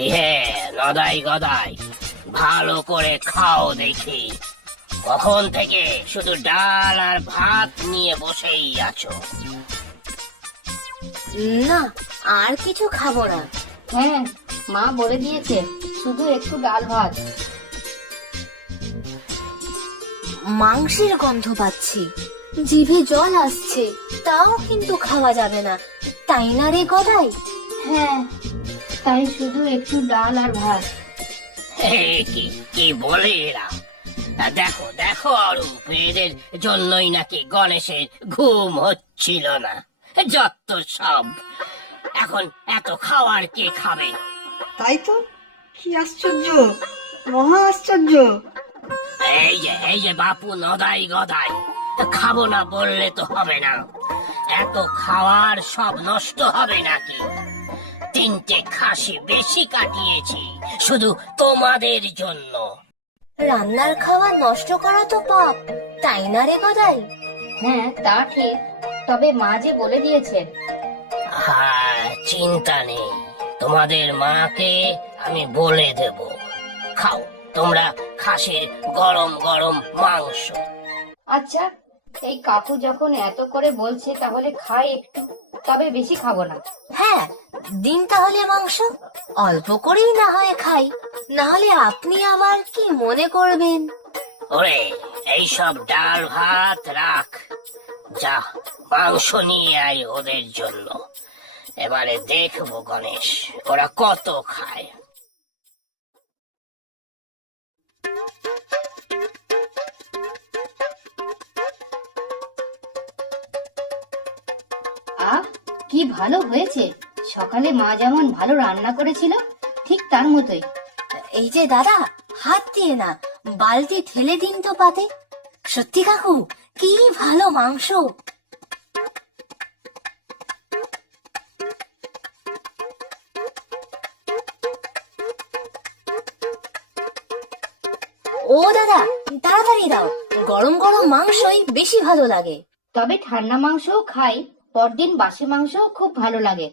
হে নদাই গদাই, ভালো করে খাও দেখি। কখন থেকে শুধু ডাল আর ভাত নিয়ে বসেই আছো? না, আর কিছু খাবো না। হ্যাঁ, মা বলে দিয়েছে শুধু একটু ডাল ভাত। মাংসের গন্ধ পাচ্ছি, জিভে জল আসছে, তাও কিন্তু খাওয়া যাবে না, তাই না রে গদাই? হ্যাঁ, তাই শুধু একটু ডাল আর ভাত। কি কি বলে এরা? দেখো দেখো অরূপ, এদের জন্যই নাকি গণেশের ঘুম হচ্ছিল না। যত সব, এখন এত খাওয়ার কে খাবে? তাই তো, কি আশ্চর্য, মহা আশ্চর্য। এই যে বাপু নদাই গদাই, খাবো না বললে তো হবে না। এত খাওয়ার সব নষ্ট হবে নাকি? 3টে খাসি বেশি কাটিয়েছি শুধু তোমাদের জন্য। রান্নার খাওয়া নষ্ট করা তো পাপ, তাই না রে গদাই? হ্যাঁ, তা ঠিক, তবে মা যে বলে দিয়েছেন। হ্যাঁ, চিন্তা নেই, তোমাদের মাকে আমি বলে দেব। খাও তোমরা খাসির গরম গরম মাংস। আচ্ছা, এই কাকু যখন এত করে বলছে তাহলে খাই একটু, তবে বেশি খাবো না। হ্যাঁ, দিন তাহলে মাংস, অল্প করেই না হয় খাই, না হলে আপনি আবার কি মনে করবেন? ওরে, এইসব ডাল ভাত রাখ, যা মাংস নিয়ে আয় ওদের জন্য। এবারে দেখবো গণেশ ওরা কত খায়। আহ, কি ভালো হয়েছে! সকালে মা যেমন ভালো রান্না করেছিল, ঠিক তার মতোই। এই যে দাদা, হাত দিয়ে না, বালতি ঠেলে দিন তো পাতে। সত্যি কাকু, কি ভালো মাংস! ও দাদা, তাড়াতাড়ি দাও, গরম গরম মাংসই বেশি ভালো লাগে। তবে ঠান্ডা মাংসও খাই, পরদিন বাসি মাংসও খুব ভালো লাগে।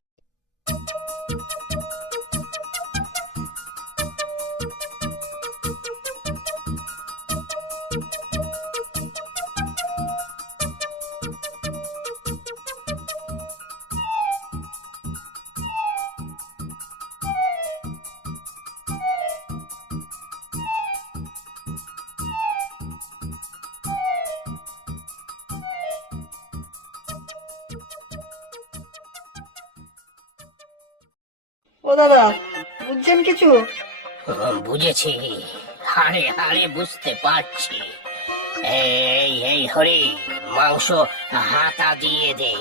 ও দাদা, বুঝছেন কিছু? বুঝেছি, হাড়ে হাড়ে বুঝতে পারছি। এই হরি, মাংস হাতা দিয়ে দে,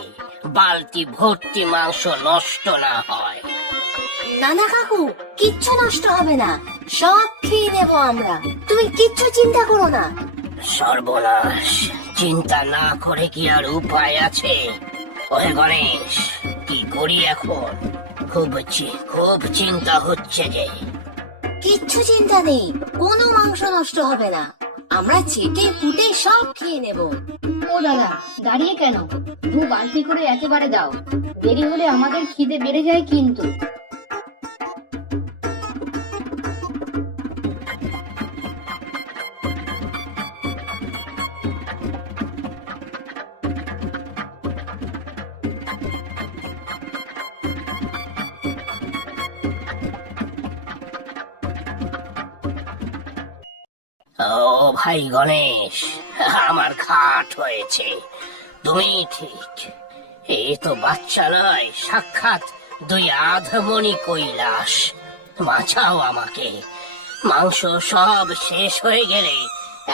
বালতি ভর্তি মাংস নষ্ট না হয়। না না কাকু, কিচ্ছু নষ্ট হবে না, সব খেয়ে নেবো আমরা, তুমি কিচ্ছু চিন্তা করো না। সর্বনাশ, চিন্তা না করে কি আর উপায় আছে? ওহে গণেশ, কি করি এখন? খুব চিন্তা হচ্ছে যে। কিচ্ছু চিন্তা নেই, কোনো মাংস নষ্ট হবে না, আমরা চেটে পুটে সব খেয়ে নেব। ও দাদা, দাঁড়িয়ে কেন? 2 বালতি করে একেবারে দাও, দেরি হলে আমাদের খিদে বেড়ে যায় কিন্তু। ও ভাই গণেশ, আমার ঘাট হয়েছে, তুমি ঠিক। এ তো বাচ্চা নয়, সাক্ষাৎ 2 আধমনি কৈলাস। বাঁচাও আমাকে। মাংস সব শেষ হয়ে গেলে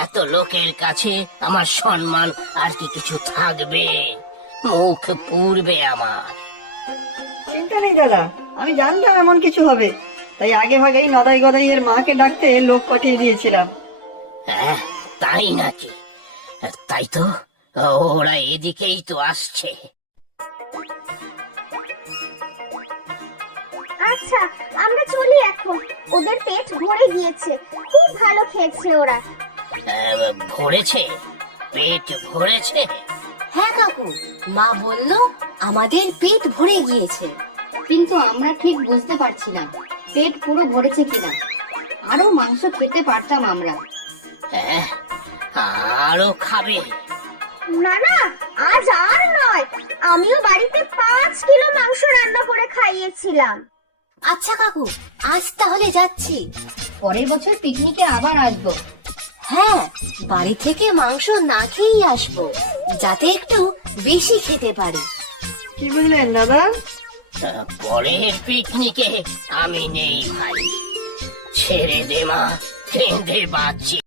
এত লোকের কাছে আমার সম্মান আর কি কিছু থাকবে? মুখ পুড়বে আমার। চিন্তা নেই দাদা, আমি জানতাম এমন কিছু হবে, তাই আগে ভাগেই নদাই গদাই এর মাকে ডাকতে লোক পাঠিয়ে দিয়েছিলাম। হ্যাঁ, তাই নাকি? তাই তো, ওরা এদিকেই তো আসছে। আচ্ছা, আমরা চলি এখন, ওদের পেট ভরে গিয়েছে, খুব ভালো খেয়েছে ওরা। ভরেছে? পেট ভরেছে? হ্যাঁ কাকু, মা বলল আমাদের পেট ভরে গিয়েছে। কিন্তু আমরা ঠিক বুঝতে পারছি না, পেট পুরো ভরেছে কিনা। আরো মাংস খেতে পারতাম আমরা। হ্যাঁ, আরো খাবে? না না, আজ আর নয়। আমিও বাড়িতে 5 কিলো মাংস রান্না করে খাইয়েছিলাম। আচ্ছা কাকু, আজ তাহলে যাচ্ছি। পরের বছর পিকনিকে আবার আসবো। হ্যাঁ, বাড়ি থেকে মাংস না খেয়েই আসবো, যাতে একটু বেশি খেতে পারি। কি বুঝলেন দাদা? পরের পিকনিকে আমি নেই ভাই, ছেড়ে দে মা, কেঁদে বাঁচি।